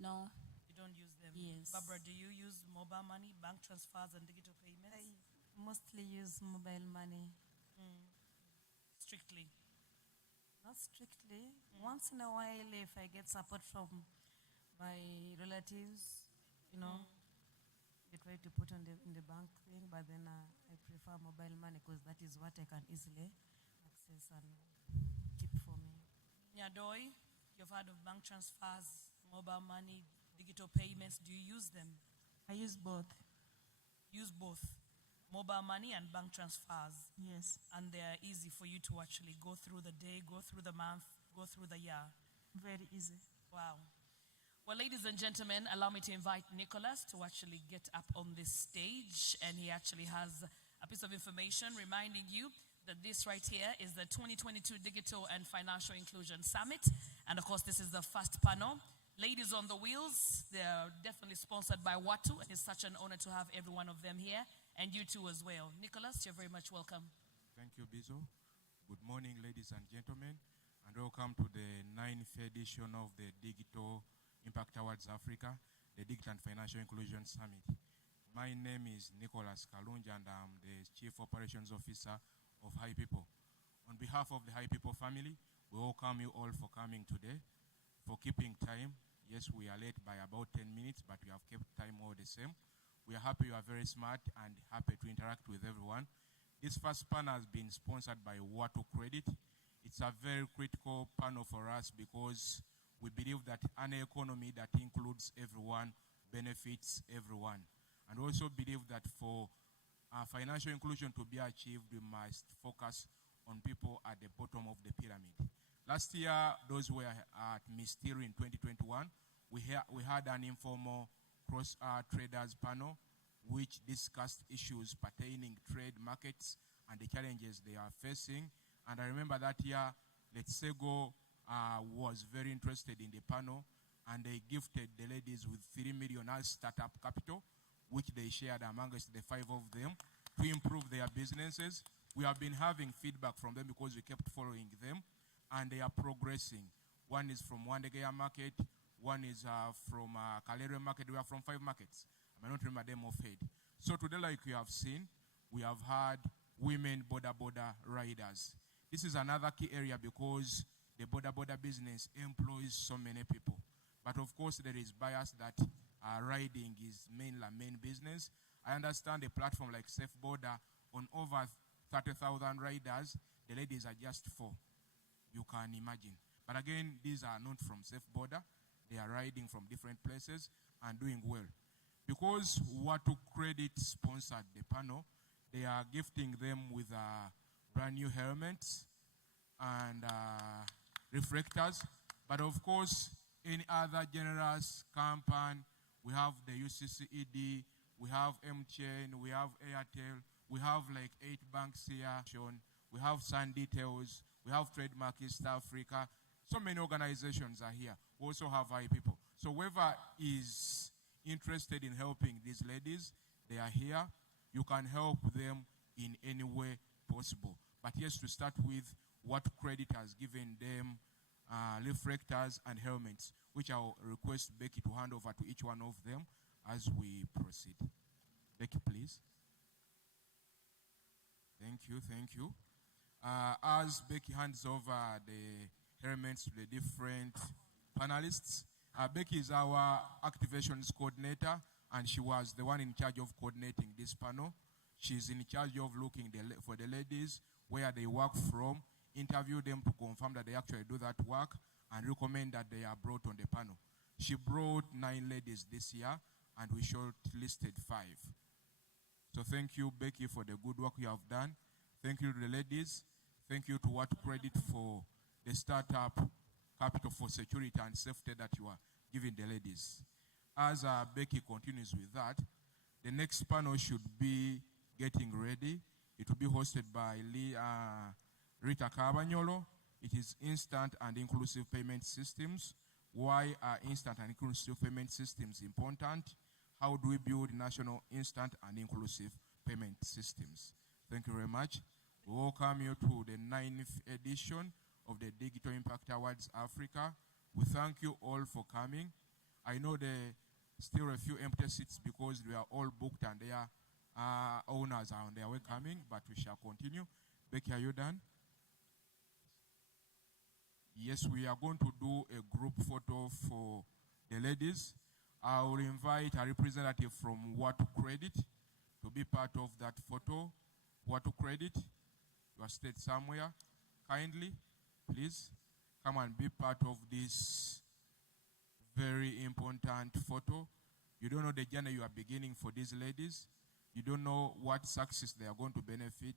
No. You don't use them? Yes. Barbara, do you use mobile money, bank transfers, and digital payments? I mostly use mobile money. Strictly? Not strictly. Once in a while, if I get support from my relatives, they try to put in the bank thing, but then I prefer mobile money because that is what I can easily access and keep for me. Nyadoi, you've heard of bank transfers, mobile money, digital payments. Do you use them? I use both. Use both mobile money and bank transfers. Yes. And they're easy for you to actually go through the day, go through the month, go through the year. Very easy. Wow. Well, ladies and gentlemen, allow me to invite Nicholas to actually get up on this stage. And he actually has a piece of information reminding you that this right here is the 2022 Digital and Financial Inclusion Summit. And of course, this is the first panel. Ladies on the Wheels, they're definitely sponsored by Watu. And it's such an honor to have every one of them here. And you too as well. Nicholas, you're very much welcome. Thank you, Bizo. Good morning, ladies and gentlemen, and welcome to the 9th edition of the Digital Impact Awards Africa, the Digital and Financial Inclusion Summit. My name is Nicholas Kalunja, and I'm the Chief Operations Officer of High People. On behalf of the High People family, we welcome you all for coming today, for keeping time. Yes, we are late by about 10 minutes, but we have kept time all the same. We are happy you are very smart and happy to interact with everyone. This first panel has been sponsored by Watu Credit. It's a very critical panel for us because we believe that an economy that includes everyone benefits everyone. And also believe that for financial inclusion to be achieved, we must focus on people at the bottom of the pyramid. Last year, those who were at Mystery in 2021, we had an informal cross-traders panel which discussed issues pertaining trade markets and the challenges they are facing. And I remember that year, Letsego was very interested in the panel, and they gifted the ladies with 3 million as startup capital, which they shared amongst the 5 of them to improve their businesses. We have been having feedback from them because we kept following them, and they are progressing. One is from Wandegeya market, one is from Kalere market. We are from 5 markets. I may not remember them offhand. So today, like you have seen, we have had women border riders. This is another key area because the border business employs so many people. But of course, there is bias that riding is main business. I understand a platform like Safe Border on over 30,000 riders, the ladies are just 4. You can imagine. But again, these are not from Safe Border. They are riding from different places and doing well. Because Watu Credit sponsored the panel, they are gifting them with brand new helmets and reflectors. But of course, any other generous company, we have the UCCED, we have MTN, we have Airtel, we have like 8 banks here, we have Sun Details, we have Trademark East Africa. So many organizations are here. We also have High People. So whoever is interested in helping these ladies, they are here. You can help them in any way possible. But yes, to start with, what credit has given them reflectors and helmets, which I'll request Becky to hand over to each one of them as we proceed. Becky, please. Thank you. As Becky hands over the helmets to the different panelists, Becky is our activations coordinator, and she was the one in charge of coordinating this panel. She's in charge of looking for the ladies, where they work from, interview them to confirm that they actually do that work, and recommend that they are brought on the panel. She brought 9 ladies this year, and we shortlisted 5. So thank you, Becky, for the good work you have done. Thank you to the ladies. Thank you to Watu Credit for the startup capital for security and safety that you are giving the ladies. As Becky continues with that, the next panel should be getting ready. It will be hosted by Rita Cabanyolo. It is instant and inclusive payment systems. Why are instant and inclusive payment systems important? How do we build national instant and inclusive payment systems? Thank you very much. We welcome you to the 9th edition of the Digital Impact Awards Africa. We thank you all for coming. I know there still a few empty seats because we are all booked and their owners are on their way coming, but we shall continue. Becky, are you done? Yes, we are going to do a group photo for the ladies. I will invite a representative from What to Credit to be part of that photo. What to Credit, you are state somewhere. Kindly, please, come and be part of this very important photo. You don't know the journey you are beginning for these ladies. You don't know what success they are going to benefit,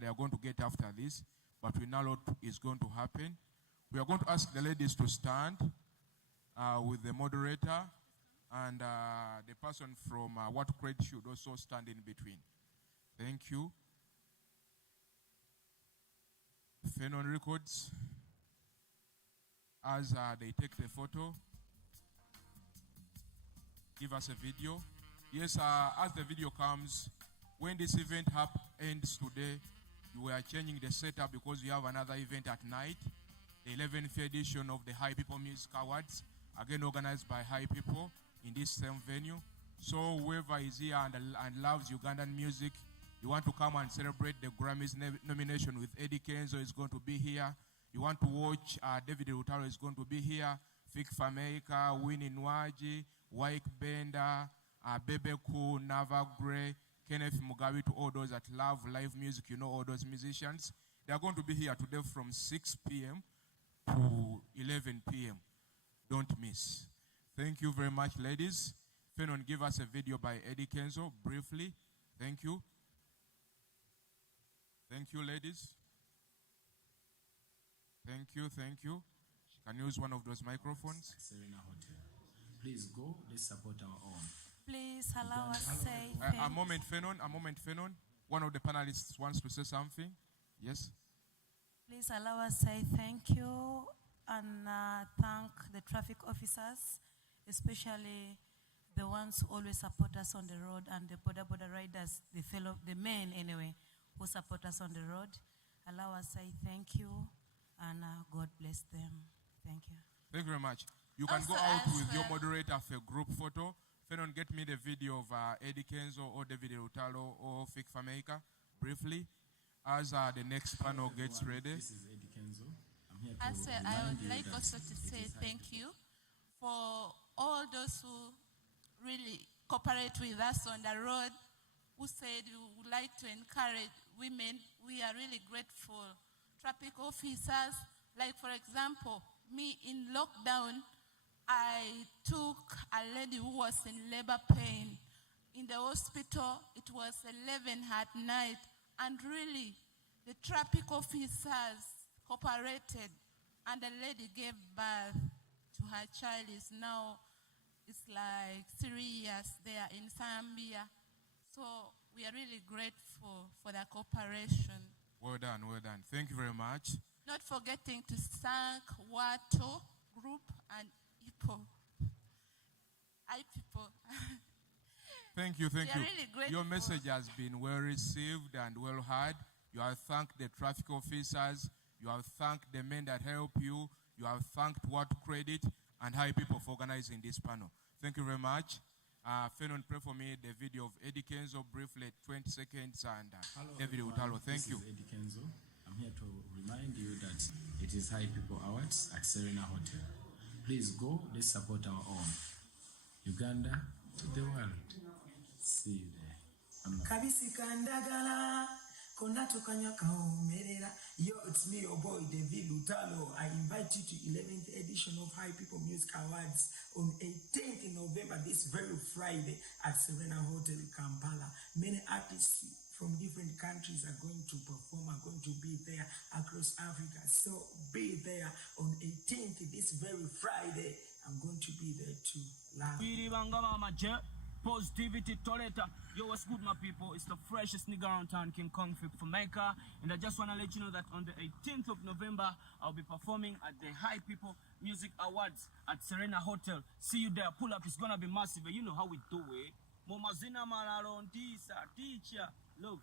they are going to get after this, but we know what is going to happen. We are going to ask the ladies to stand with the moderator, and the person from What Credit should also stand in between. Thank you. Phenon Records, as they take the photo, give us a video. Yes, as the video comes, when this event ends today, we are changing the setup because we have another event at night, the 11th edition of the High People Music Awards, again organized by High People in this same venue. So whoever is here and loves Ugandan music, you want to come and celebrate the Grammys nomination with Eddie Kenzo is going to be here. You want to watch David Rutaro is going to be here. Fik Fameka, Winnie Nwaji, Waik Benda, Bebeku, Nava Gray, Kenneth Mugabe, to all those that love live music, you know all those musicians. They are going to be here today from 6 p.m. to 11 p.m. Don't miss. Thank you very much, ladies. Fenon, give us a video by Eddie Kenzo, briefly. Thank you. Thank you, ladies. Thank you, thank you. Can you use one of those microphones? Serena Hotel. Please go, let's support our own. Please allow us say A moment, Fenon. One of the panelists wants to say something. Yes? Please allow us say thank you and thank the traffic officers, especially the ones who always support us on the road, and the border riders, the men anyway, who support us on the road. Allow us say thank you and God bless them. Thank you. Thank you very much. You can go out with your moderator for a group photo. Fenon, get me the video of Eddie Kenzo or David Rutalo or Fik Fameka briefly as the next panel gets ready. This is Eddie Kenzo. I'm here to I would like also to say thank you for all those who really cooperate with us on the road, who said you would like to encourage women. We are really grateful. Traffic officers, like for example, me in lockdown, I took a lady who was in labor pain in the hospital. It was 11 at night, and really the traffic officers cooperated, and the lady gave birth to her child. Is now it's like 3 years there in Zambia. So we are really grateful for the cooperation. Well done, well done. Thank you very much. Not forgetting to thank Wato Group and IPO. Thank you, thank We are you. really grateful. Your message has been well received and well heard. You have thanked the traffic officers. You have thanked the men that help you. You have thanked What Credit and High People for organizing this panel. Thank you very much. Fenon, pray for me the video of Eddie Kenzo, briefly, 20 seconds, and David Utalo. Thank you. This is Eddie Kenzo. I'm here to remind you that it is High People Awards at Serena Hotel. Please go, let's support our own. Uganda to the world. See you there. Kabisi kandagala, konato kanyaka omerera. Yo, it's me, your boy, David Lutalo. I invite you to 11th edition of High People Music Awards on 18th November, this very Friday at Serena Hotel, Kampala. Many artists from different countries are going to perform, are going to be there across Africa. So be there on 18th, this very Friday. I'm going to be there to laugh. Positivity Toileta. Yo, what's good, my people? It's the freshest nigga around town, King Kong Fik Fameka. And I just want to let you know that on the 18th of November, I'll be performing at the High People Music Awards at Serena Hotel. See you there. Pull up. It's going to be massive. You know how we do it. Momazina Malaron, teacher. Look.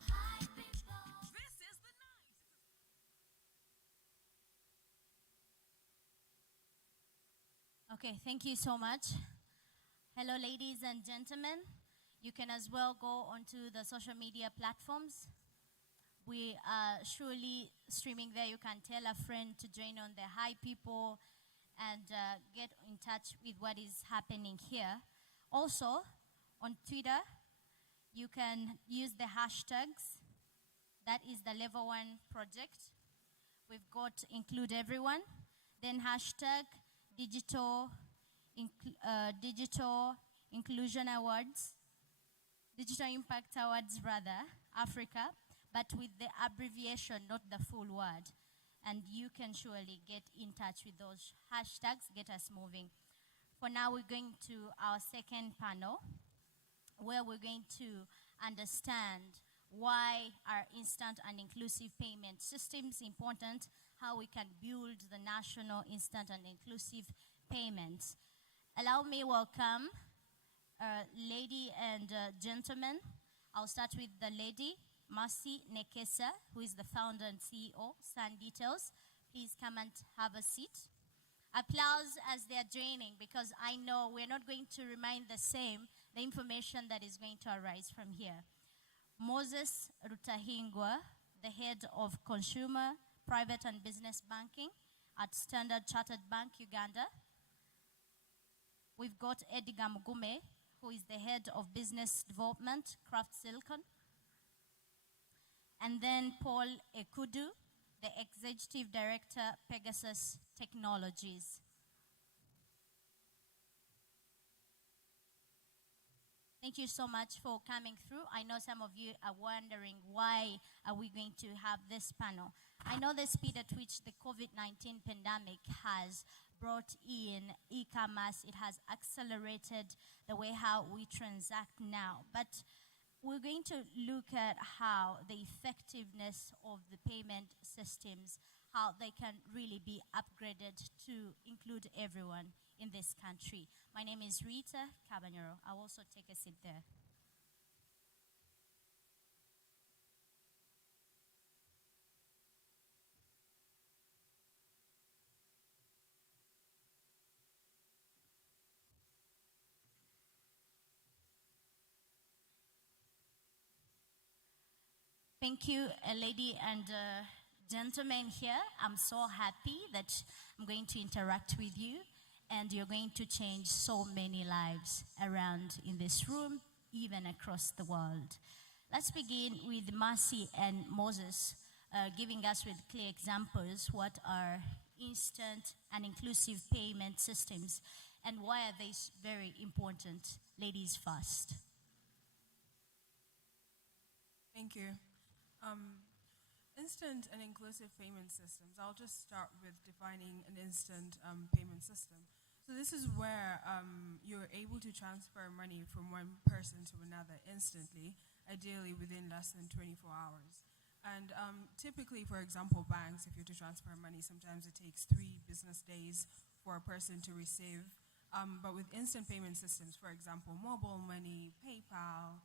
Okay, thank you so much. Hello, ladies and gentlemen. You can as well go onto the social media platforms. We are surely streaming there. You can tell a friend to join on the Hi People and get in touch with what is happening here. Also, on Twitter, you can use the hashtags. That is the Level 1 project. We've got Include Everyone, then hashtag Digital Inclusion Awards, Digital Impact Awards rather, Africa, but with the abbreviation, not the full word. And you can surely get in touch with those hashtags, get us moving. For now, we're going to our second panel, where we're going to understand why are instant and inclusive payment systems important, how we can build the national instant and inclusive payments. Allow me welcome lady and gentlemen. I'll start with the lady, Mercy Nekesa, who is the founder and CEO, Sun Details. Please come and have a seat. Applause as they are joining, because I know we're not going to remain the same, the information that is going to arise from here. Moses Rutahingwa, the head of Consumer, Private and Business Banking at Standard Chartered Bank, Uganda. We've got Edgar Mugume, who is the head of Business Development, Kraft Silicon. And then Paul Ekudu, the Executive Director, Pegasus Technologies. Thank you so much for coming through. I know some of you are wondering why are we going to have this panel. I know the speed at which the COVID-19 pandemic has brought in e-commerce, it has accelerated the way how we transact now. But we're going to look at how the effectiveness of the payment systems, how they can really be upgraded to include everyone in this country. My name is Rita Caballero. I'll also take a seat there. Thank you, lady and gentlemen here. I'm so happy that I'm going to interact with you, and you're going to change so many lives around in this room, even across the world. Let's begin with Mercy and Moses, giving us with clear examples what are instant and inclusive payment systems and why are they very important. Ladies first. Thank you. Instant and inclusive payment systems. I'll just start with defining an instant payment system. So this is where you're able to transfer money from one person to another instantly, ideally within less than 24 hours. And typically, for example, banks, if you're to transfer money, sometimes it takes 3 business days for a person to receive. But with instant payment systems, for example, mobile money, PayPal,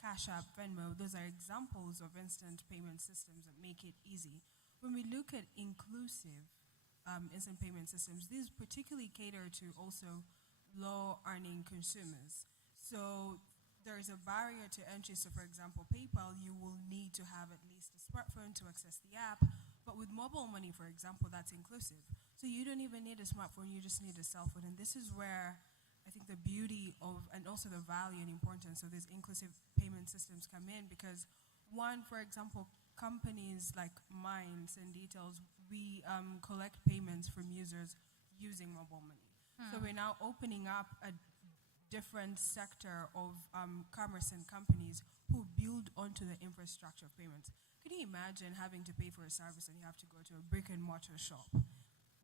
Cash App, Venmo, those are examples of instant payment systems that make it easy. When we look at inclusive instant payment systems, these particularly cater to also low-earning consumers. So there is a barrier to entry. So for example, PayPal, you will need to have at least a smartphone to access the app. But with mobile money, for example, that's inclusive. So you don't even need a smartphone, you just need a cell phone. And this is where I think the beauty of, and also the value and importance of these inclusive payment systems come in, because one, for example, companies like mine, Sun Details, we collect payments from users using mobile money. So we're now opening up a different sector of commerce and companies who build onto the infrastructure of payments. Can you imagine having to pay for a service and you have to go to a brick and mortar shop?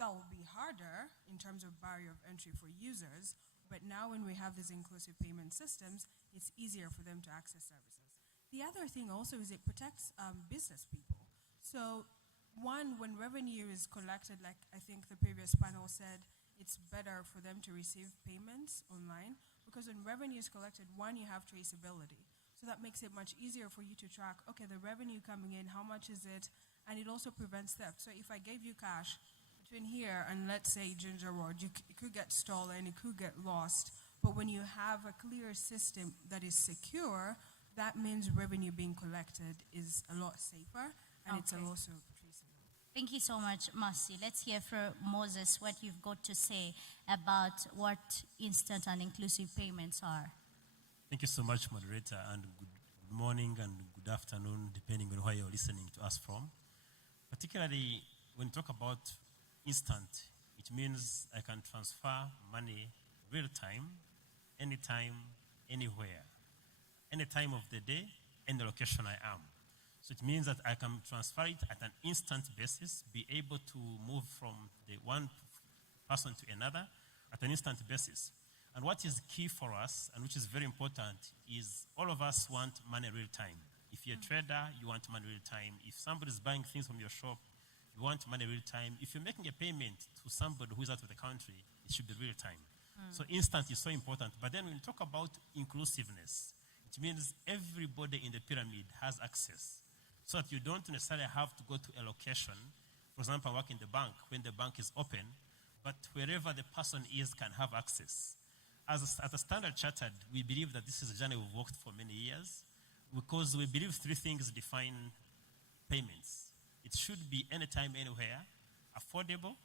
That will be harder in terms of barrier of entry for users. But now when we have these inclusive payment systems, it's easier for them to access services. The other thing also is it protects business people. So one, when revenue is collected, like I think the previous panel said, it's better for them to receive payments online, because when revenue is collected, one, you have traceability. So that makes it much easier for you to track, okay, the revenue coming in, how much is it? And it also prevents theft. So if I gave you cash, between here and let's say Ginger Road, it could get stolen, it could get lost. But when you have a clear system that is secure, that means revenue being collected is a lot safer and it's also traceable. Thank you so much, Mercy. Let's hear from Moses what you've got to say about what instant and inclusive payments are. Thank you so much, moderator, and good morning and good afternoon, depending on where you're listening to us from. Particularly when you talk about instant, it means I can transfer money real time, anytime, anywhere, any time of the day, any location I am. So it means that I can transfer it at an instant basis, be able to move from the one person to another at an instant basis. And what is key for us, and which is very important, is all of us want money real time. If you're a trader, you want money real time. If somebody's buying things from your shop, you want money real time. If you're making a payment to somebody who is out of the country, it should be real time. So instant is so important. But then when you talk about inclusiveness, it means everybody in the pyramid has access. So that you don't necessarily have to go to a location. For example, I work in the bank when the bank is open, but wherever the person is can have access. At a Standard Chartered, we believe that this is a journey we've worked for many years because we believe three things define payments. It should be anytime, anywhere, affordable,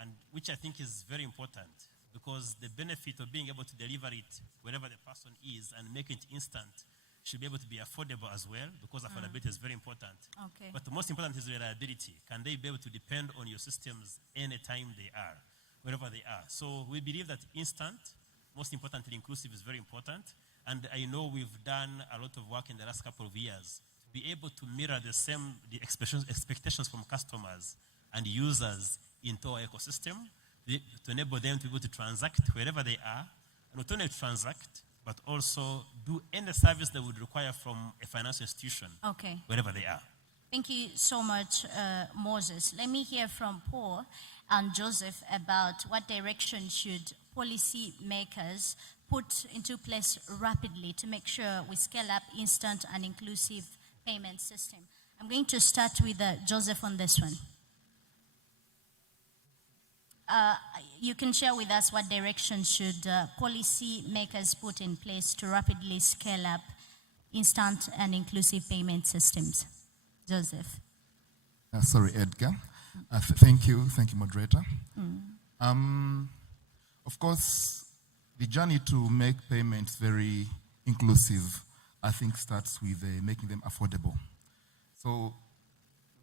and which I think is very important because the benefit of being able to deliver it wherever the person is and make it instant should be able to be affordable as well because affordability is very important. Okay. But the most important is reliability. Can they be able to depend on your systems anytime they are, wherever they are? So we believe that instant, most importantly inclusive, is very important. And I know we've done a lot of work in the last couple of years to be able to mirror the expectations from customers and users into our ecosystem to enable them to be able to transact wherever they are, and not only transact, but also do any service they would require from a financial institution wherever they are. Thank you so much, Moses. Let me hear from Paul and Joseph about what direction should policy makers put into place rapidly to make sure we scale up instant and inclusive payment system. I'm going to start with Joseph on this one. You can share with us what direction should policy makers put in place to rapidly scale up instant and inclusive payment systems. Joseph. Sorry, Edgar. Thank you, moderator. Of course, the journey to make payments very inclusive, I think, starts with making them affordable. So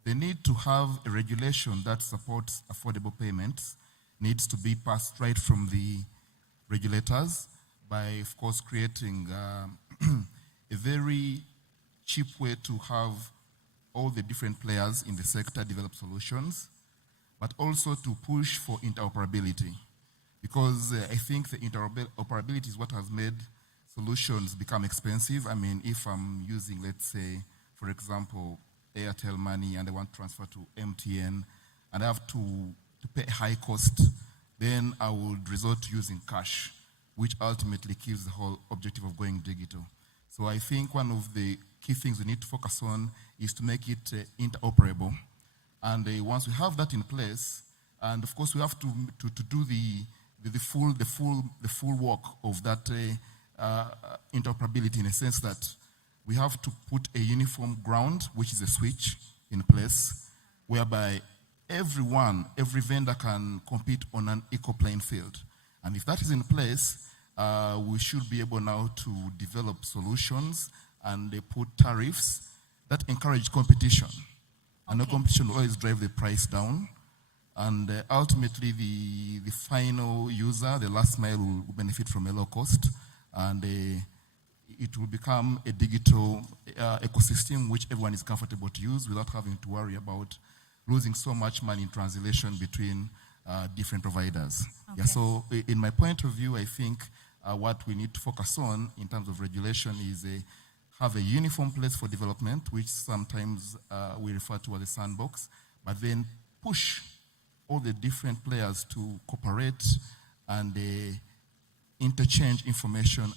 the need to have a regulation that supports affordable payments needs to be passed right from the regulators by, of course, creating a very cheap way to have all the different players in the sector develop solutions, but also to push for interoperability. Because I think the interoperability is what has made solutions become expensive. I mean, if I'm using, let's say, for example, Airtel money and I want to transfer to MTN and I have to pay a high cost, then I would resort to using cash, which ultimately kills the whole objective of going digital. So I think one of the key things we need to focus on is to make it interoperable. And once we have that in place, and of course we have to do the full work of that interoperability in a sense that we have to put a uniform ground, which is a switch, in place, whereby every vendor can compete on an equal playing field. And if that is in place, we should be able now to develop solutions and put tariffs that encourage competition. And no competition will always drive the price down. And ultimately, the final user, the last mile, will benefit from a low cost. And it will become a digital ecosystem which everyone is comfortable to use without having to worry about losing so much money in translation between different providers. Yeah, so in my point of view, I think what we need to focus on in terms of regulation is have a uniform place for development, which sometimes we refer to as a sandbox, but then push all the different players to cooperate and interchange information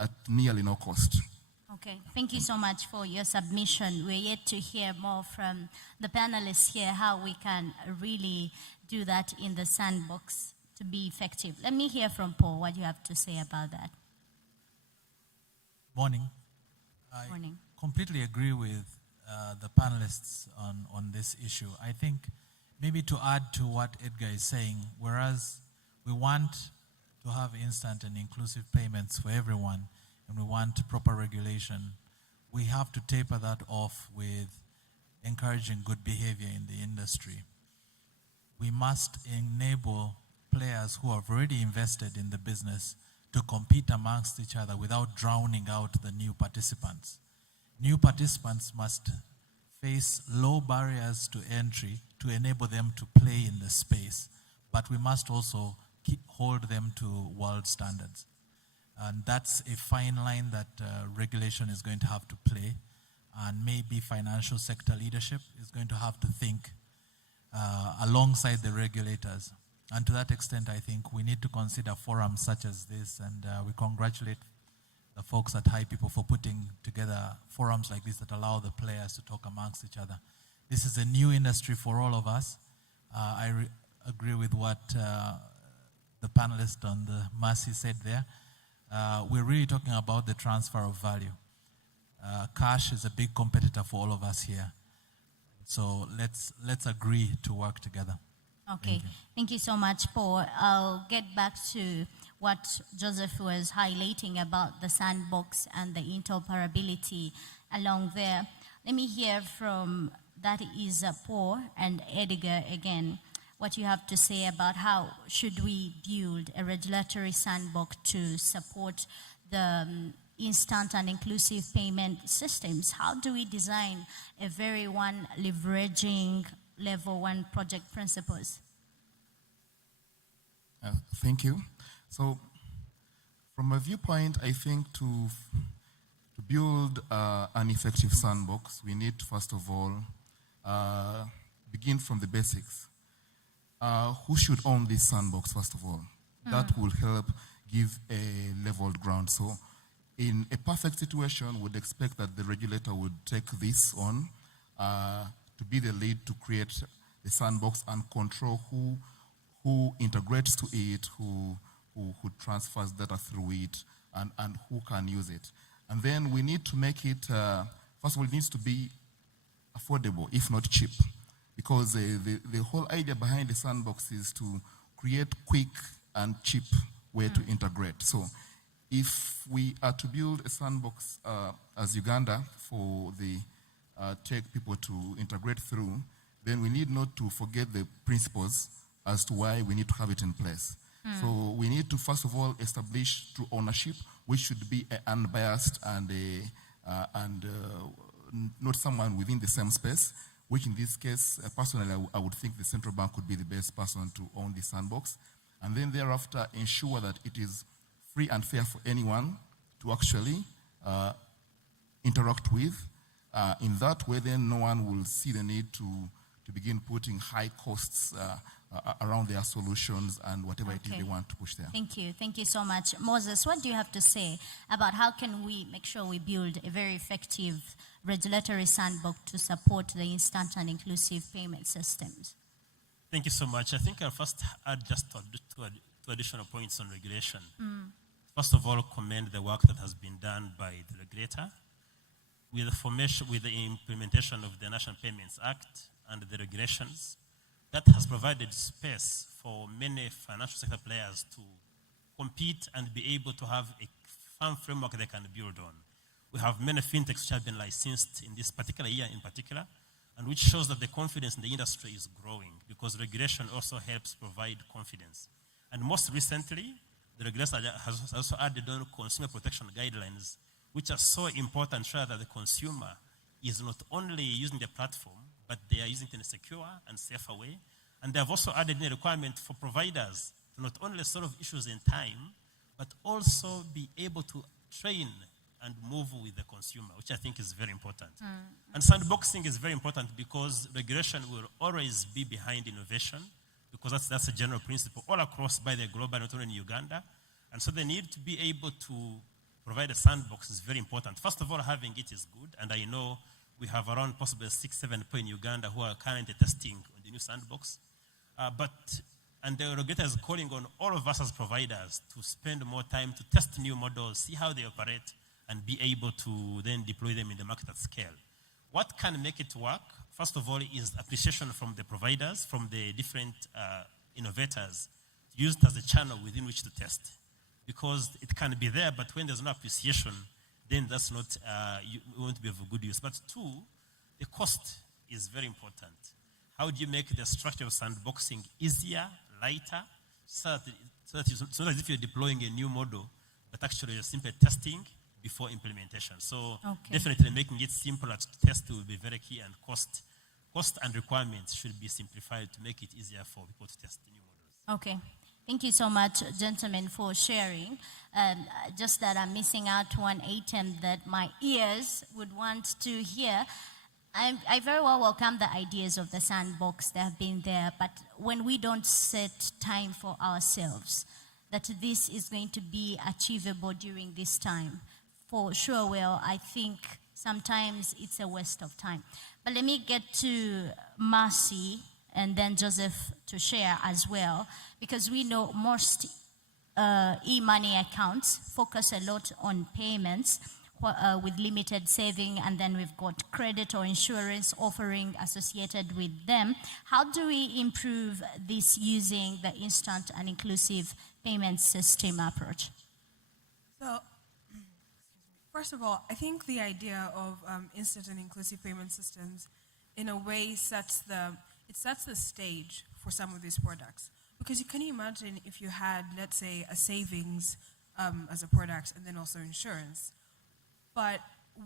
at nearly no cost. Okay, thank you so much for your submission. We're yet to hear more from the panelists here how we can really do that in the sandbox to be effective. Let me hear from Paul what you have to say about that. Morning. I Morning. completely agree with the panelists on this issue. I think maybe to add to what Edgar is saying, whereas we want to have instant and inclusive payments for everyone, and we want proper regulation, we have to taper that off with encouraging good behavior in the industry. We must enable players who have already invested in the business to compete amongst each other without drowning out the new participants. New participants must face low barriers to entry to enable them to play in the space, but we must also hold them to world standards. And that's a fine line that regulation is going to have to play, and maybe financial sector leadership is going to have to think alongside the regulators. And to that extent, I think we need to consider forums such as this, and we congratulate the folks at High People for putting together forums like this that allow the players to talk amongst each other. This is a new industry for all of us. I agree with what the panelist on the Mercy said there. We're really talking about the transfer of value. Cash is a big competitor for all of us here. So let's agree to work together. Okay, thank you so much, Paul. I'll get back to what Joseph was highlighting about the sandbox and the interoperability along there. Let me hear from, that is Paul and Edgar again, what you have to say about how should we build a regulatory sandbox to support the instant and inclusive payment systems. How do we design a very one leveraging level one project principles? Thank you. So from a viewpoint, I think to build an effective sandbox, we need to first of all begin from the basics. Who should own this sandbox, first of all? That will help give a leveled ground. So in a perfect situation, we'd expect that the regulator would take this on to be the lead to create the sandbox and control who integrates to it, who transfers data through it, and who can use it. And then we need to make it, first of all, it needs to be affordable, if not cheap. Because the whole idea behind the sandbox is to create quick and cheap way to integrate. So if we are to build a sandbox as Uganda for the tech people to integrate through, then we need not to forget the principles as to why we need to have it in place. So we need to first of all establish true ownership, which should be unbiased and not someone within the same space, which in this case, personally, I would think the central bank would be the best person to own the sandbox. And then thereafter, ensure that it is free and fair for anyone to actually interact with. In that way, then no one will see the need to begin putting high costs around their solutions and whatever it is they want to push there. Thank you. Thank you so much. Moses, what do you have to say about how can we make sure we build a very effective regulatory sandbox to support the instant and inclusive payment systems? Thank you so much. I think I'll first add just two additional points on regulation. First of all, commend the work that has been done by the regulator with the implementation of the National Payments Act and the regulations. That has provided space for many financial sector players to compete and be able to have a firm framework they can build on. We have many fintechs which have been licensed in this particular year in particular, and which shows that the confidence in the industry is growing because regulation also helps provide confidence. And most recently, the regulator has also added on consumer protection guidelines, which are so important to ensure that the consumer is not only using the platform, but they are using it in a secure and safer way. And they have also added in a requirement for providers to not only solve issues in time, but also be able to train and move with the consumer, which I think is very important. And sandboxing is very important because regulation will always be behind innovation, because that's a general principle all across by the global, not only in Uganda. And so they need to be able to provide a sandbox is very important. First of all, having it is good, and I know we have around possibly 6-7 people in Uganda who are currently testing on the new sandbox. And the regulator is calling on all of us as providers to spend more time to test new models, see how they operate, and be able to then deploy them in the market at scale. What can make it work, first of all, is appreciation from the providers, from the different innovators, used as a channel within which to test. Because it can be there, but when there's no appreciation, then that's not, you won't be of good use. But two, the cost is very important. How do you make the structure of sandboxing easier, lighter, so that it's not as if you're deploying a new model, but actually you're simply testing before implementation. So definitely making it simpler to test will be very key, and cost and requirements should be simplified to make it easier for people to test the new models. Okay. Thank you so much, gentlemen, for sharing. Just that I'm missing out one item that my ears would want to hear. I very well welcome the ideas of the sandbox that have been there, but when we don't set time for ourselves, that this is going to be achievable during this time, for sure, well, I think sometimes it's a waste of time. But let me get to Mercy and then Joseph to share as well, because we know most e-money accounts focus a lot on payments with limited saving, and then we've got credit or insurance offering associated with them. How do we improve this using the instant and inclusive payment system approach? So, first of all, I think the idea of instant and inclusive payment systems in a way sets the stage for some of these products. Because you can imagine if you had, let's say, a savings as a product and then also insurance. But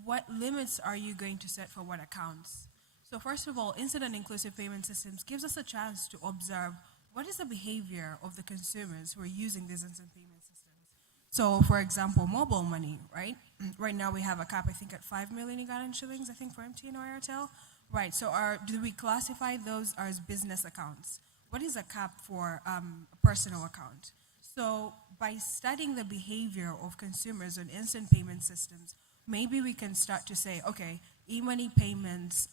what limits are you going to set for what accounts? So first of all, instant and inclusive payment systems gives us a chance to observe what is the behavior of the consumers who are using these instant payment systems. So for example, mobile money, right? Right now we have a cap, I think, at 5 million Ugandan shillings, I think, for MTN or Airtel. Right, so do we classify those as business accounts? What is a cap for a personal account? So by studying the behavior of consumers on instant payment systems, maybe we can start to say, okay, e-money payments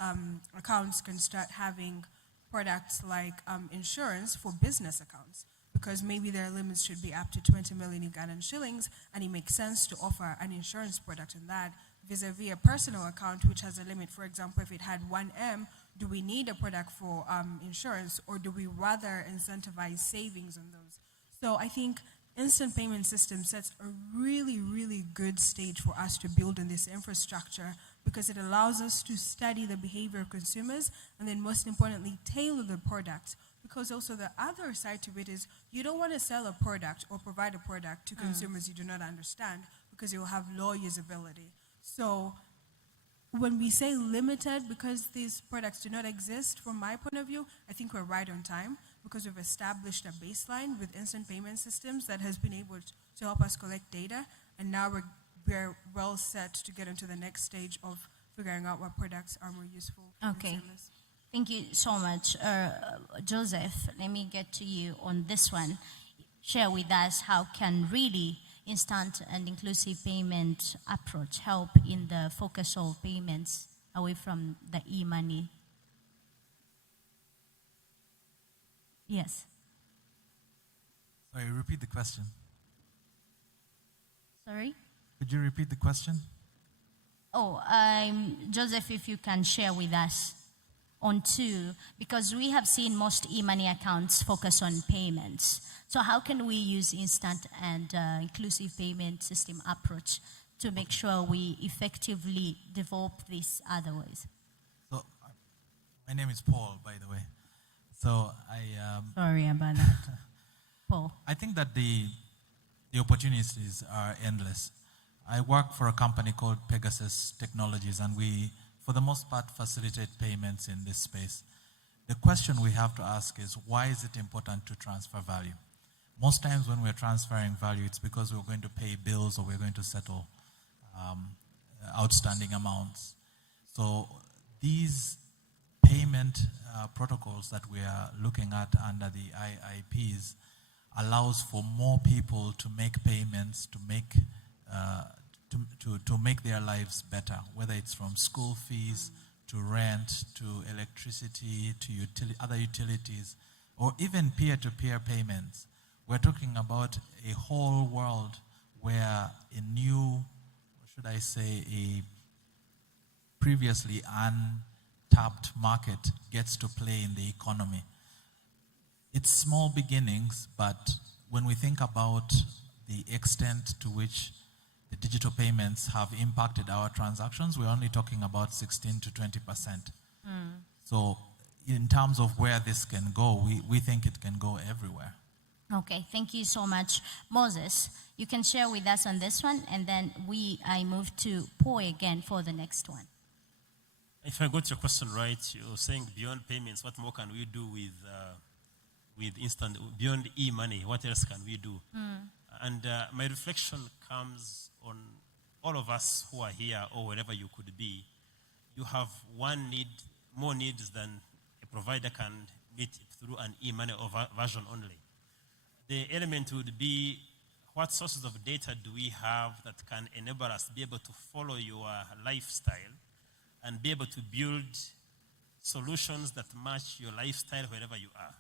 accounts can start having products like insurance for business accounts, because maybe their limits should be up to 20 million Ugandan shillings, and it makes sense to offer an insurance product on that, vis-a-vis a personal account which has a limit. For example, if it had 1M, do we need a product for insurance, or do we rather incentivize savings on those? So I think instant payment system sets a really, really good stage for us to build on this infrastructure, because it allows us to study the behavior of consumers and then most importantly tailor the product. Because also the other side to it is you don't want to sell a product or provide a product to consumers you do not understand, because you'll have low usability. So when we say limited, because these products do not exist, from my point of view, I think we're right on time, because we've established a baseline with instant payment systems that has been able to help us collect data, and now we're well set to get into the next stage of figuring out what products are more useful for consumers. Thank you so much. Joseph, let me get to you on this one. Share with us how can really instant and inclusive payment approach help in the focus of payments away from the e-money. Yes. Sorry, repeat the question. Sorry? Could you repeat the question? Oh, Joseph, if you can share with us on two, because we have seen most e-money accounts focus on payments. So how can we use instant and inclusive payment system approach to make sure we effectively develop these other ways? So, my name is Paul, by the way. So Sorry about that, Paul. I think that the opportunities are endless. I work for a company called Pegasus Technologies, and we, for the most part, facilitate payments in this space. The question we have to ask is, why is it important to transfer value? Most times when we're transferring value, it's because we're going to pay bills or we're going to settle outstanding amounts. So these payment protocols that we are looking at under the IIPs allows for more people to make payments, to make to make their lives better, whether it's from school fees to rent to electricity to other utilities, or even peer-to-peer payments. We're talking about a whole world where a new, should I say, a previously untapped market gets to play in the economy. It's small beginnings, but when we think about the extent to which the digital payments have impacted our transactions, we're only talking about 16 to 20%. So in terms of where this can go, we think it can go everywhere. Okay, thank you so much. Moses, you can share with us on this one, and then I move to Paul again for the next one. If I got your question right, you're saying beyond payments, what more can we do with instant, beyond e-money, what else can we do? And my reflection comes on all of us who are here or wherever you could be. You have one need, more needs than a provider can meet through an e-money version only. The element would be, what sources of data do we have that can enable us to be able to follow your lifestyle and be able to build solutions that match your lifestyle wherever you are?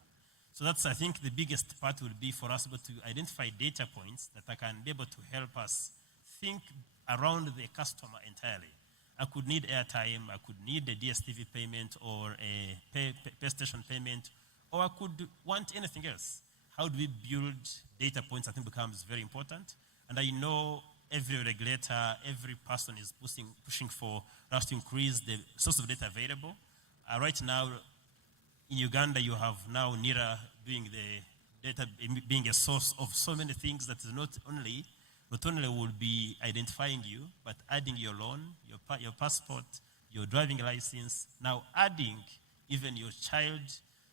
So that's, I think, the biggest part will be for us to identify data points that can be able to help us think around the customer entirely. I could need airtime, I could need a DSTV payment or a pay station payment, or I could want anything else. How do we build data points? I think becomes very important. And I know every regulator, every person is pushing for us to increase the source of data available. Right now, in Uganda, you have now NIRA doing the data, being a source of so many things that is not only will be identifying you, but adding your loan, your passport, your driving license, now adding even your child.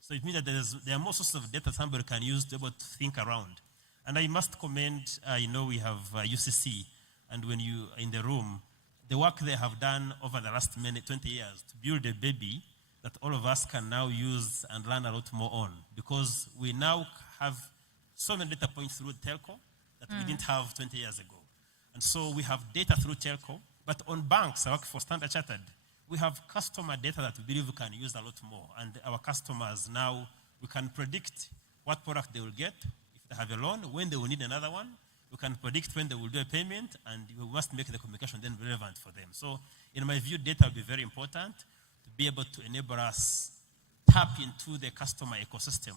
So it means that there are more sources of data somebody can use to be able to think around. And I must commend, we have UCC, and when you are in the room, the work they have done over the last 20 years to build a baby that all of us can now use and learn a lot more on, because we now have so many data points through telco that we didn't have 20 years ago. And so we have data through telco, but on banks, I work for Standard Chartered, we have customer data that we believe we can use a lot more. And our customers now, we can predict what product they will get, if they have a loan, when they will need another one. We can predict when they will do a payment, and we must make the communication then relevant for them. So in my view, data will be very important to be able to enable us tap into the customer ecosystem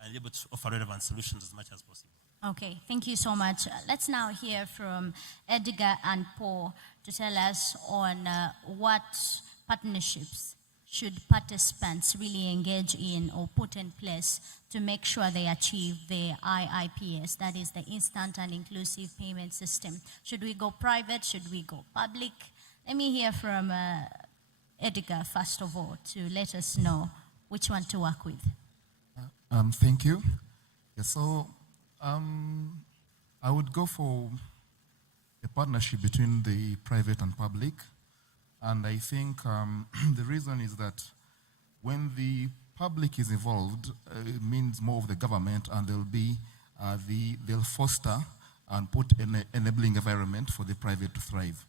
and be able to offer relevant solutions as much as possible. Okay, thank you so much. Let's now hear from Edgar and Paul to tell us on what partnerships should participants really engage in or put in place to make sure they achieve the IIPS, that is the Instant and Inclusive Payment System. Should we go private? Should we go public? Let me hear from Edgar, first of all, to let us know which one to work with. Thank you. Yeah, so I would go for a partnership between the private and public. And I think the reason is that when the public is involved, it means more of the government, and they'll foster and put an enabling environment for the private to thrive.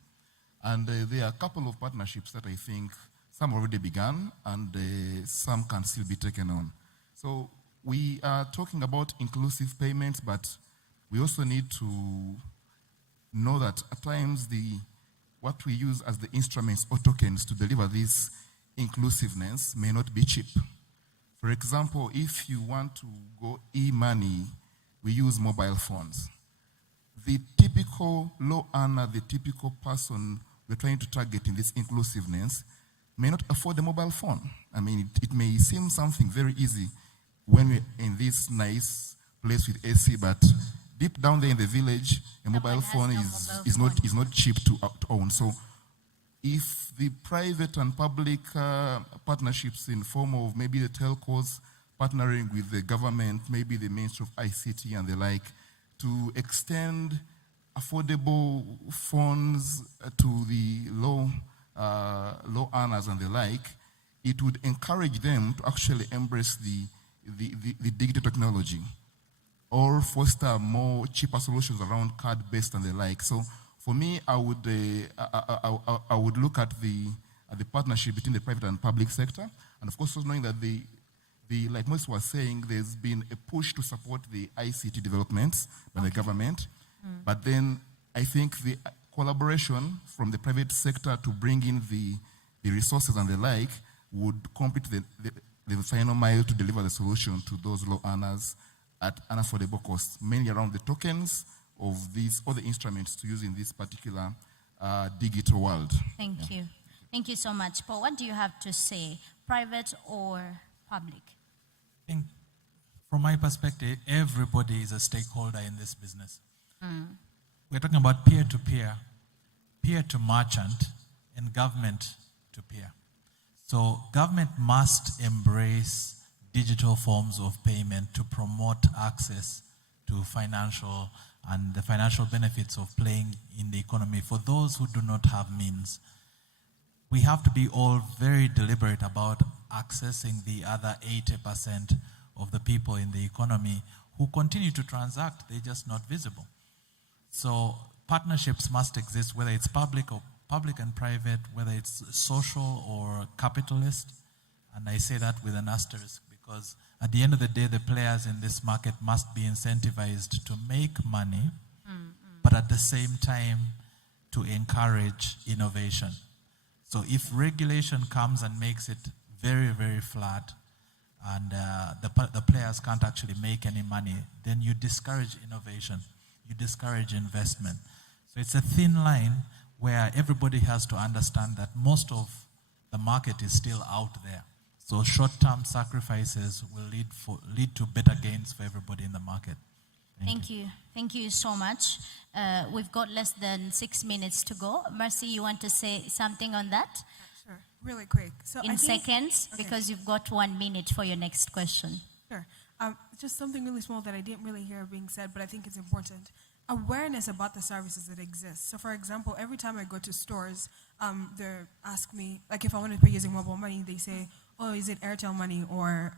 And there are a couple of partnerships that I think some already began, and some can still be taken on. So we are talking about inclusive payments, but we also need to know that at times what we use as the instruments or tokens to deliver this inclusiveness may not be cheap. For example, if you want to go e-money, we use mobile phones. The typical low earner, the typical person we're trying to target in this inclusiveness may not afford a mobile phone. I mean, it may seem something very easy when we're in this nice place with AC, but deep down there in the village, a mobile phone is not cheap to own. So if the private and public partnerships in form of maybe the telcos partnering with the government, maybe the Ministry of ICT and the like, to extend affordable phones to the low earners and the like, it would encourage them to actually embrace the digital technology or foster more cheaper solutions around card-based and the like. So For me, I would look at the partnership between the private and public sector, and of course, also knowing that like most was saying, there's been a push to support the ICT developments by the government, but then I think the collaboration from the private sector to bring in the resources and the like would complete the final mile to deliver the solution to those low earners at an affordable cost, mainly around the tokens of these other instruments to use in this particular digital world. Thank you. Thank you so much. Paul, what do you have to say, private or public? I think from my perspective, everybody is a stakeholder in this business. We're talking about peer-to-peer, peer-to-merchant, and government-to-peer. So government must embrace digital forms of payment to promote access to financial and the financial benefits of playing in the economy for those who do not have means. We have to be all very deliberate about accessing the other 80% of the people in the economy who continue to transact, they're just not visible. So partnerships must exist, whether it's public and private, whether it's social or capitalist. And I say that with an asterisk because at the end of the day, the players in this market must be incentivized to make money, but at the same time to encourage innovation. So if regulation comes and makes it very, very flat and the players can't actually make any money, then you discourage innovation, you discourage investment. So it's a thin line where everybody has to understand that most of the market is still out there. So short-term sacrifices will lead to better gains for everybody in the market. Thank you. Thank you so much. We've got less than 6 minutes to go. Mercy, you want to say something on that? Sure, really quick. So in seconds, because you've got 1 minute for your next question. Sure. Just something really small that I didn't really hear being said, but I think it's important. Awareness about the services that exist. So for example, every time I go to stores, they ask me, like if I want to pay using mobile money, they say, oh, is it Airtel money or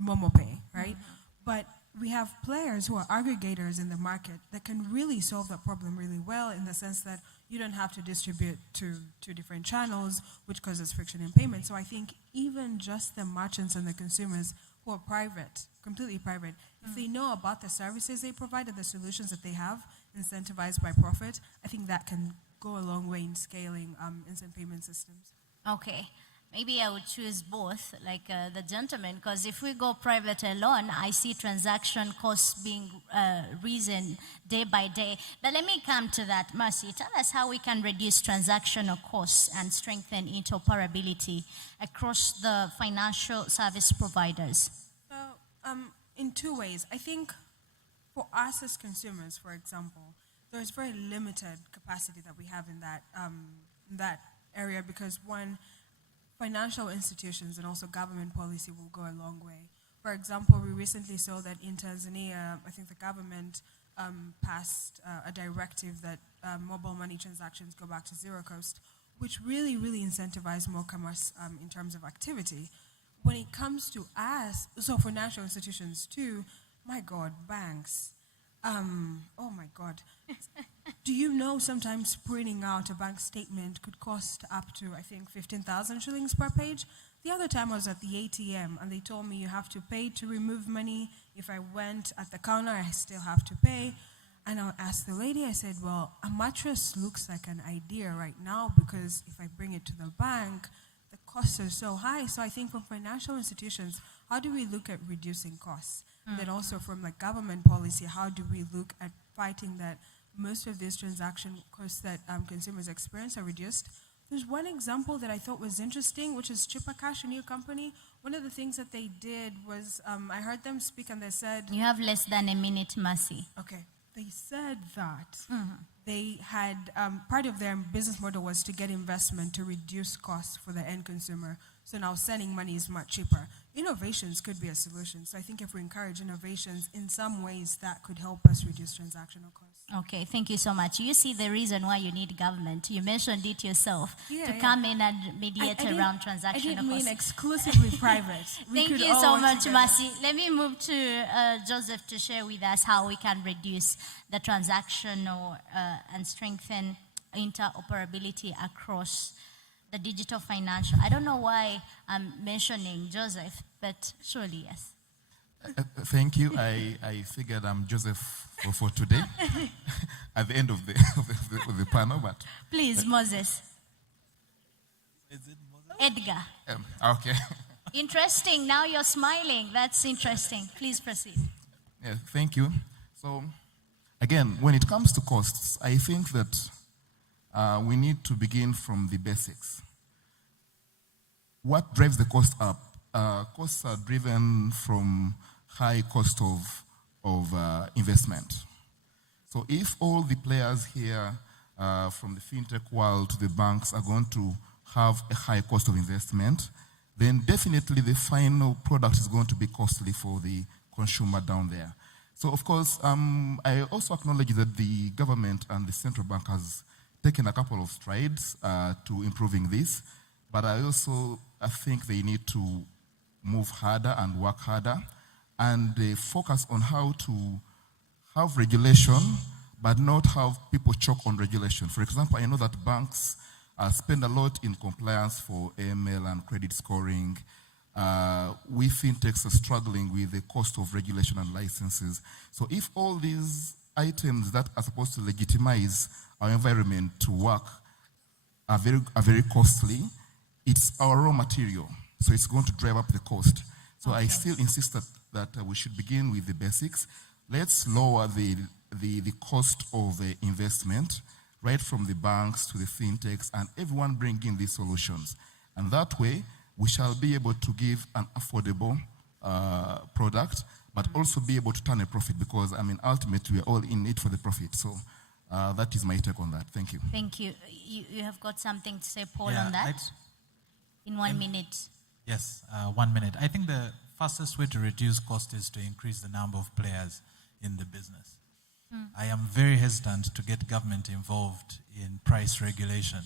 MomoPay, right? But we have players who are aggregators in the market that can really solve that problem really well in the sense that you don't have to distribute to different channels, which causes friction in payment. So I think even just the merchants and the consumers who are private, completely private, if they know about the services they provide and the solutions that they have, incentivized by profit, I think that can go a long way in scaling instant payment systems. Okay. Maybe I would choose both, like the gentleman, because if we go private alone, I see transaction costs being risen day by day. But let me come to that. Mercy, tell us how we can reduce transactional costs and strengthen interoperability across the financial service providers. So, in two ways. I think for us as consumers, for example, there's very limited capacity that we have in that area because one, financial institutions and also government policy will go a long way. For example, we recently saw that in Tanzania, I think the government passed a directive that mobile money transactions go back to zero cost, which really, really incentivized more commerce in terms of activity. When it comes to us, so financial institutions too, my God, banks. Oh my God. Do you know sometimes printing out a bank statement could cost up to, I think, 15,000 shillings per page? The other time I was at the ATM and they told me you have to pay to remove money. If I went at the counter, I still have to pay. And I asked the lady, I said, well, a mattress looks like an idea right now because if I bring it to the bank, the costs are so high. So I think for financial institutions, how do we look at reducing costs? And then also from like government policy, how do we look at fighting that most of these transaction costs that consumers experience are reduced? There's one example that I thought was interesting, which is Chipper Cash, a new company. One of the things that they did was, I heard them speak and they said... You have less than a minute, Mercy. Okay. They said that they had, part of their business model was to get investment to reduce costs for the end consumer. So now sending money is much cheaper. Innovations could be a solution. So I think if we encourage innovations in some ways, that could help us reduce transactional costs. Okay, thank you so much. You see the reason why you need government. You mentioned it yourself to come in and mediate around transactional costs. I didn't mean exclusively private. Thank you so much, Mercy. Let me move to Joseph to share with us how we can reduce the transactional and strengthen interoperability across the digital financial. I don't know why I'm mentioning Joseph, but surely yes. Thank you. I figured I'm Joseph for today at the end of the panel, but please, Moses. Is it Moses? Edgar. Okay. Interesting. Now you're smiling. That's interesting. Please proceed. Yeah, thank you. So, again, when it comes to costs, I think that we need to begin from the basics. What drives the cost up? Costs are driven from high cost of investment. So if all the players here from the fintech world to the banks are going to have a high cost of investment, then definitely the final product is going to be costly for the consumer down there. So of course, I also acknowledge that the government and the central bank has taken a couple of strides to improving this, but I think they need to move harder and work harder and focus on how to have regulation but not have people choke on regulation. For example, I know that banks spend a lot in compliance for AML and credit scoring. We fintechs are struggling with the cost of regulation and licenses. So if all these items that are supposed to legitimize our environment to work are very costly, it's our raw material. So it's going to drive up the cost. So okay. I still insist that we should begin with the basics. Let's lower the cost of the investment, right from the banks to the fintechs, and everyone bring in these solutions. And that way, we shall be able to give an affordable product, but also be able to turn a profit, because, I mean, ultimately, we're all in it for the profit. So that is my take on that. Thank you. Thank you. You have got something to say, Paul, on that? In 1 minute. Yes, 1 minute. I think the fastest way to reduce cost is to increase the number of players in the business. I am very hesitant to get government involved in price regulation.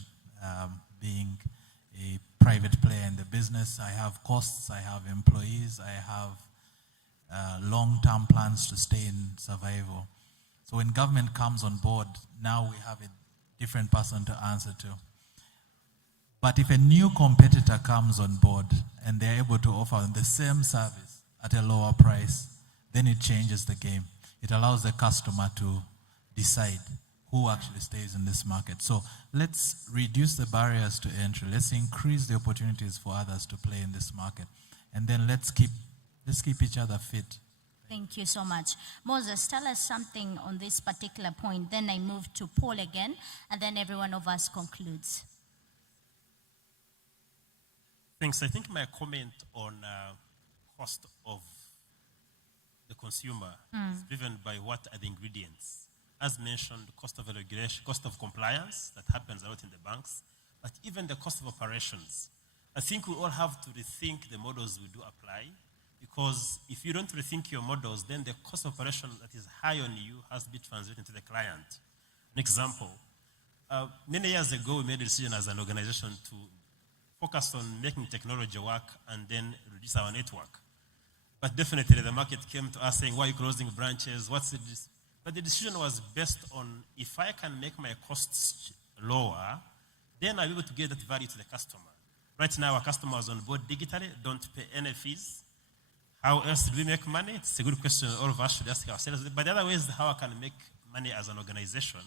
Being a private player in the business, I have costs, I have employees, I have long-term plans to stay in survival. So when government comes on board, now we have a different person to answer to. But if a new competitor comes on board and they're able to offer the same service at a lower price, then it changes the game. It allows the customer to decide who actually stays in this market. So let's reduce the barriers to entry. Let's increase the opportunities for others to play in this market. And then let's keep each other fit. Thank you so much. Moses, tell us something on this particular point. Then I move to Paul again, and then every one of us concludes. Thanks. I think my comment on cost of the consumer is driven by what are the ingredients. As mentioned, cost of regulation, cost of compliance that happens a lot in the banks, but even the cost of operations. I think we all have to rethink the models we do apply, because if you don't rethink your models, then the cost of operation that is high on you has to be translated to the client. An example, many years ago, we made a decision as an organization to focus on making technology work and then reduce our network. But definitely the market came to us saying, why are you closing branches? What's the But the decision was based on, if I can make my costs lower, then I'll be able to get that value to the customer. Right now, our customers on board digitally don't pay any fees. How else do we make money? It's a good question all of us should ask ourselves. But the other way is how I can make money as an organization.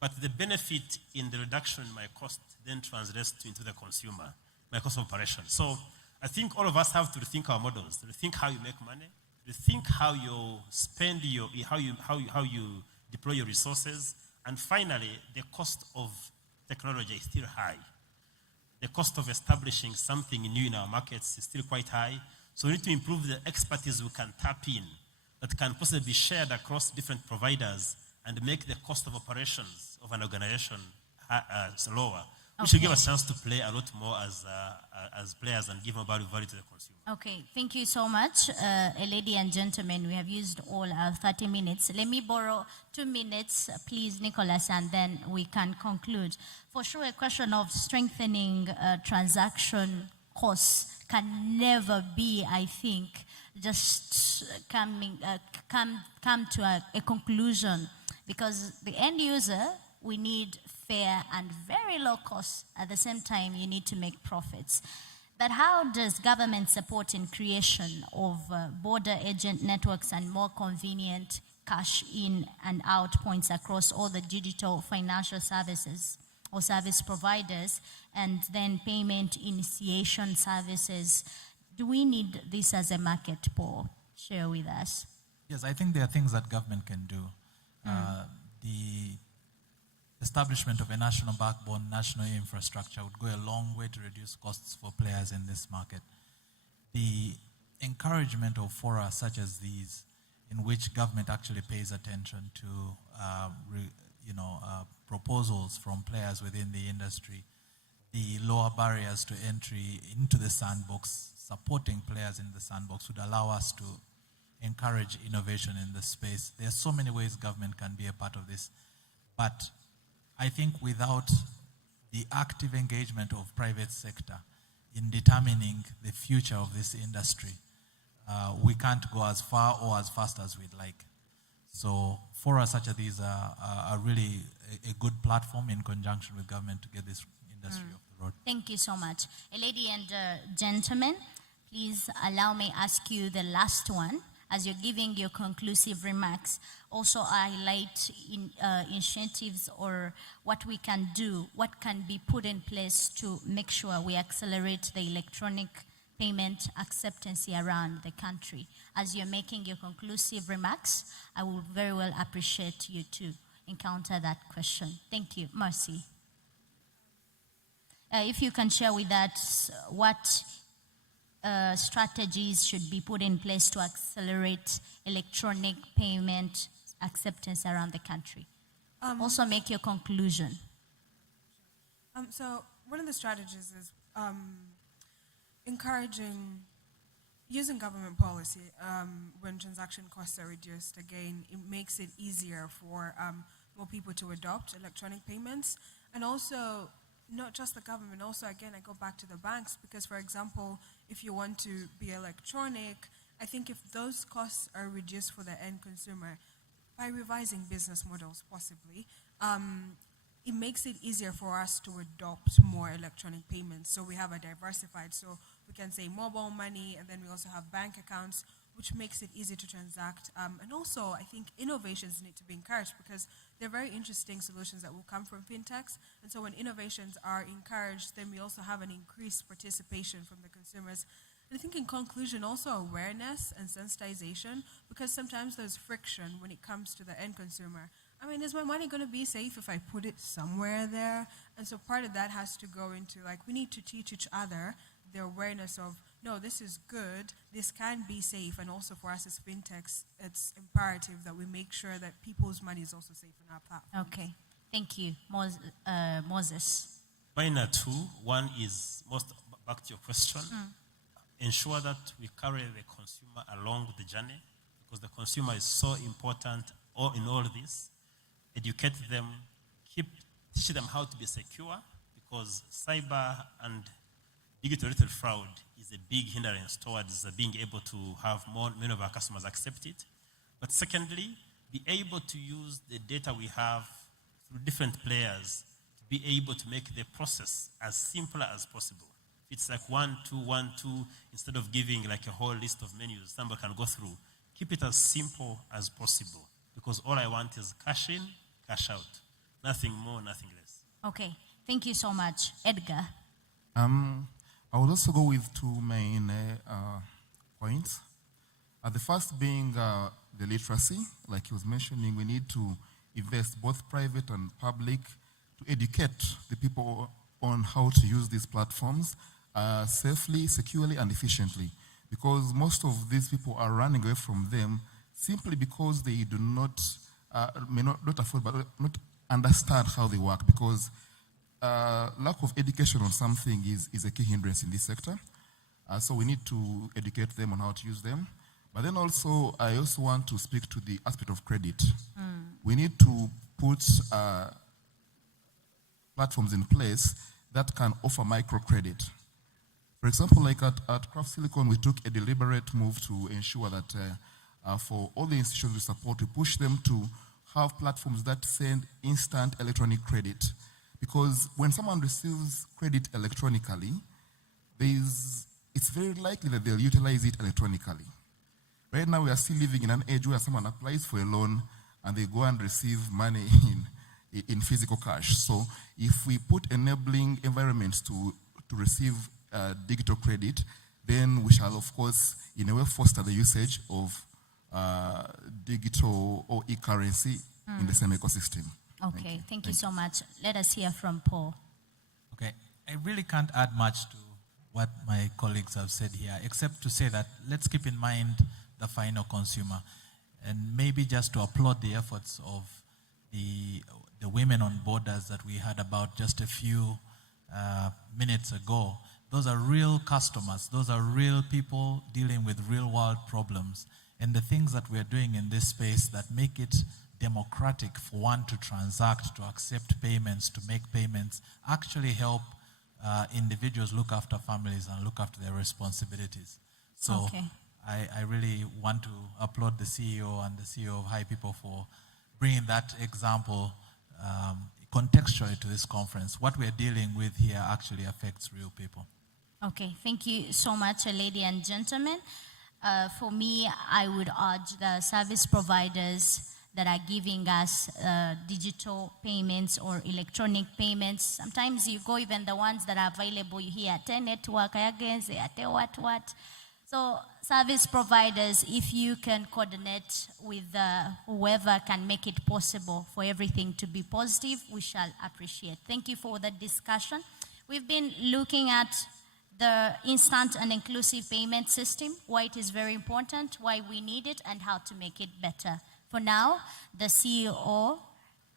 But the benefit in the reduction in my cost then translates into the consumer, my cost of operation. So I think all of us have to rethink our models, rethink how you make money, rethink how you spend how you deploy your resources, and finally, the cost of technology is still high. The cost of establishing something new in our markets is still quite high. So we need to improve the expertise we can tap in that can possibly be shared across different providers and make the cost of operations of an organization lower. We should give Okay. a chance to play a lot more as players and give more value to the consumer. Okay, thank you so much. Ladies and gentlemen, we have used all our 30 minutes. Let me borrow 2 minutes, please, Nicholas, and then we can conclude. For sure, a question of strengthening transaction costs can never be, I think, just come to a conclusion, because the end user, we need fair and very low costs. At the same time, you need to make profits. But how does government support in creation of border agent networks and more convenient cash in and out points across all the digital financial services or service providers, and then payment initiation services? Do we need this as a market, Paul? Share with us. Yes, I think there are things that government can do. The establishment of a national backbone, national infrastructure would go a long way to reduce costs for players in this market. The encouragement of fora such as these, in which government actually pays attention to proposals from players within the industry, the lower barriers to entry into the sandbox, supporting players in the sandbox would allow us to encourage innovation in the space. There are so many ways government can be a part of this, but I think without the active engagement of private sector in determining the future of this industry, we can't go as far or as fast as we'd like. So fora such as these are really a good platform in conjunction with government to get this industry off the road. Thank you so much. Ladies and gentlemen, please allow me ask you the last one. As you're giving your conclusive remarks, also highlight initiatives or what we can do, what can be put in place to make sure we accelerate the electronic payment acceptance around the country. As you're making your conclusive remarks, I would very well appreciate you to encounter that question. Thank you. Mercy. If you can share with us what strategies should be put in place to accelerate electronic payment acceptance around the country. Also make your conclusion. So one of the strategies is encouraging using government policy when transaction costs are reduced. Again, it makes it easier for more people to adopt electronic payments. And also, not just the government, also, again, I go back to the banks, because, for example, if you want to be electronic, I think if those costs are reduced for the end consumer by revising business models, possibly, it makes it easier for us to adopt more electronic payments. So we have a diversified, so we can say mobile money, and then we also have bank accounts, which makes it easy to transact. And also, I think innovations need to be encouraged, because they're very interesting solutions that will come from fintechs. And so when innovations are encouraged, then we also have an increased participation from the consumers. And I think in conclusion, also awareness and sensitization, because sometimes there's friction when it comes to the end consumer. I mean, is my money going to be safe if I put it somewhere there? And so part of that has to go into, like, we need to teach each other the awareness of, no, this is good, this can be safe, and also for us as fintechs, it's imperative that we make sure that people's money is also safe in our platform. Okay, thank you. Moses. Mine are two. One is, back to your question, ensure that we carry the consumer along the journey, because the consumer is so important in all this. Educate them, teach them how to be secure, because cyber and digital fraud is a big hindrance towards being able to have many of our customers accept it. But secondly, be able to use the data we have through different players to be able to make the process as simple as possible. If it's like 1, 2, 1, 2, instead of giving like a whole list of menus somebody can go through, keep it as simple as possible, because all I want is cash in, cash out. Nothing more, nothing less. Okay, thank you so much. Edgar. I would also go with two main points. The first being the literacy. Like he was mentioning, we need to invest both private and public to educate the people on how to use these platforms safely, securely, and efficiently. Because most of these people are running away from them simply because they may not afford, but not understand how they work. Because lack of education on something is a key hindrance in this sector. So we need to educate them on how to use them. But then also, I also want to speak to the aspect of credit. We need to put platforms in place that can offer microcredit. For example, like at Craft Silicon, we took a deliberate move to ensure that for all the institutions we support, we push them to have platforms that send instant electronic credit. Because when someone receives credit electronically, it's very likely that they'll utilize it electronically. Right now, we are still living in an age where someone applies for a loan and they go and receive money in physical cash. So if we put enabling environments to receive digital credit, then we shall, of course, in a way foster the usage of digital or e-currency in the same ecosystem. Okay, thank you so much. Let us hear from Paul. Okay, I really can't add much to what my colleagues have said here, except to say that let's keep in mind the final consumer, and maybe just to applaud the efforts of the women on borders that we heard about just a few minutes ago. Those are real customers. Those are real people dealing with real world problems. And the things that we're doing in this space that make it democratic for one to transact, to accept payments, to make payments, actually help individuals look after families and look after their responsibilities. So Okay. I really want to applaud the CEO and the CEO of High People for bringing that example contextually to this conference. What we're dealing with here actually affects real people. Okay, thank you so much, ladies and gentlemen. For me, I would urge the service providers that are giving us digital payments or electronic payments. Sometimes you go even the ones that are available, you hear Ate network, Ate what. So service providers, if you can coordinate with whoever can make it possible for everything to be positive, we shall appreciate. Thank you for the discussion. We've been looking at the instant and inclusive payment system, why it is very important, why we need it, and how to make it better. For now, the CEO,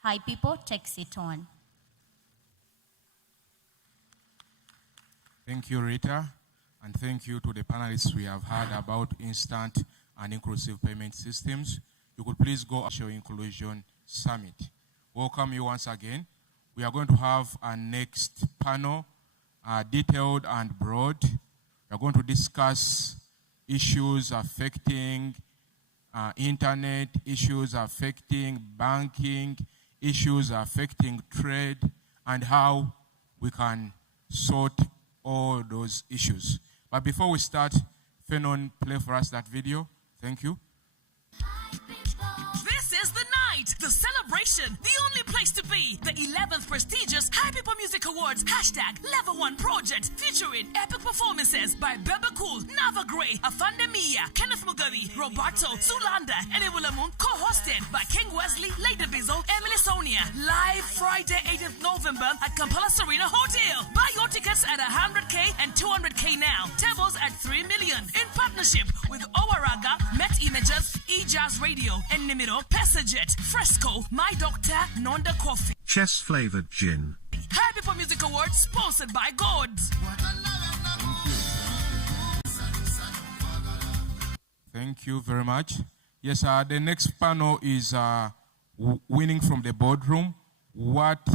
High People, takes it on. Thank you, Rita, and thank you to the panelists we have heard about instant and inclusive payment systems. You could please go to your Inclusion Summit. Welcome you once again. We are going to have our next panel, detailed and broad. We are going to discuss issues affecting internet, issues affecting banking, issues affecting trade, and how we can sort all those issues. But before we start, Fenon, play for us that video. Thank you. This is the night, the celebration, the only place to be. The 11th prestigious High People Music Awards #Level 1 project, featuring epic performances by Bebe Cool, Nava Gray, Afande Mia, Kenneth Mugabe, Roberto, Zulanda, and Ewulamun, co-hosted by King Wesley, Lady Bizzle, Emily Sonia. Live Friday, 8th November at Kampala Serena Hotel. Buy your tickets at 100K and 200K now. Tables at 3 million. In partnership with Owaraga, Met Images, E-Jazz Radio, and Nimiro, Pesajet, Fresco, My Doctor, Nonda Coffee. Chess-flavored gin. High People Music Awards, sponsored by God. Thank you very much. Yes, the next panel is winning from the boardroom. What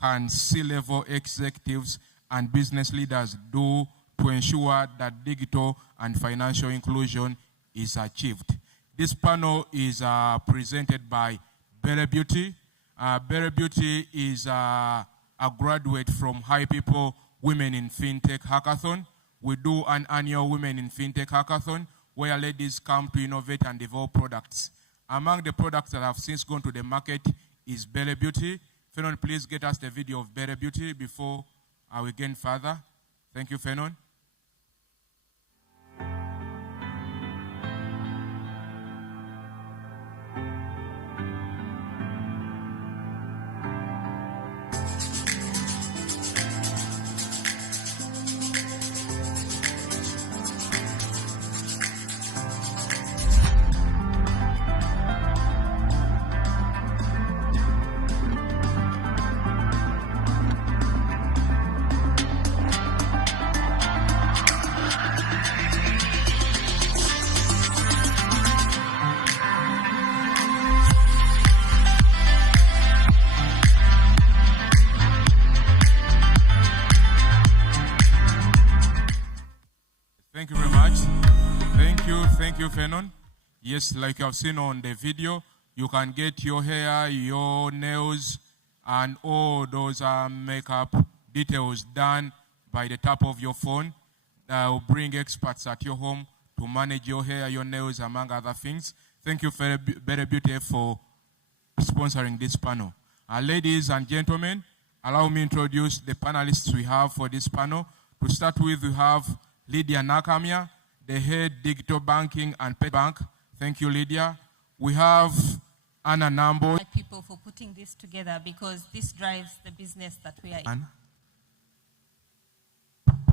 can C-level executives and business leaders do to ensure that digital and financial inclusion is achieved? This panel is presented by Bere Beauty. Bere Beauty is a graduate from High People Women in FinTech Hackathon. We do an annual Women in FinTech Hackathon where ladies come to innovate and develop products. Among the products that have since gone to the market is Bere Beauty. Fenon, please get us the video of Bere Beauty before we gain further. Thank you, Fenon. Thank you, Fenon. Yes, like you have seen on the video, you can get your hair, your nails, and all those makeup details done by the tap of your phone. Will bring experts at your home to manage your hair, your nails, among other things. Thank you, Better Beauty, for sponsoring this panel. Ladies and gentlemen, allow me to introduce the panelists we have for this panel. To start with, we have Lydia Nakamia, the head digital banking and pay bank. Thank you, Lydia. We have Anna Nambo. People for putting this together, because this drives the business that we are in.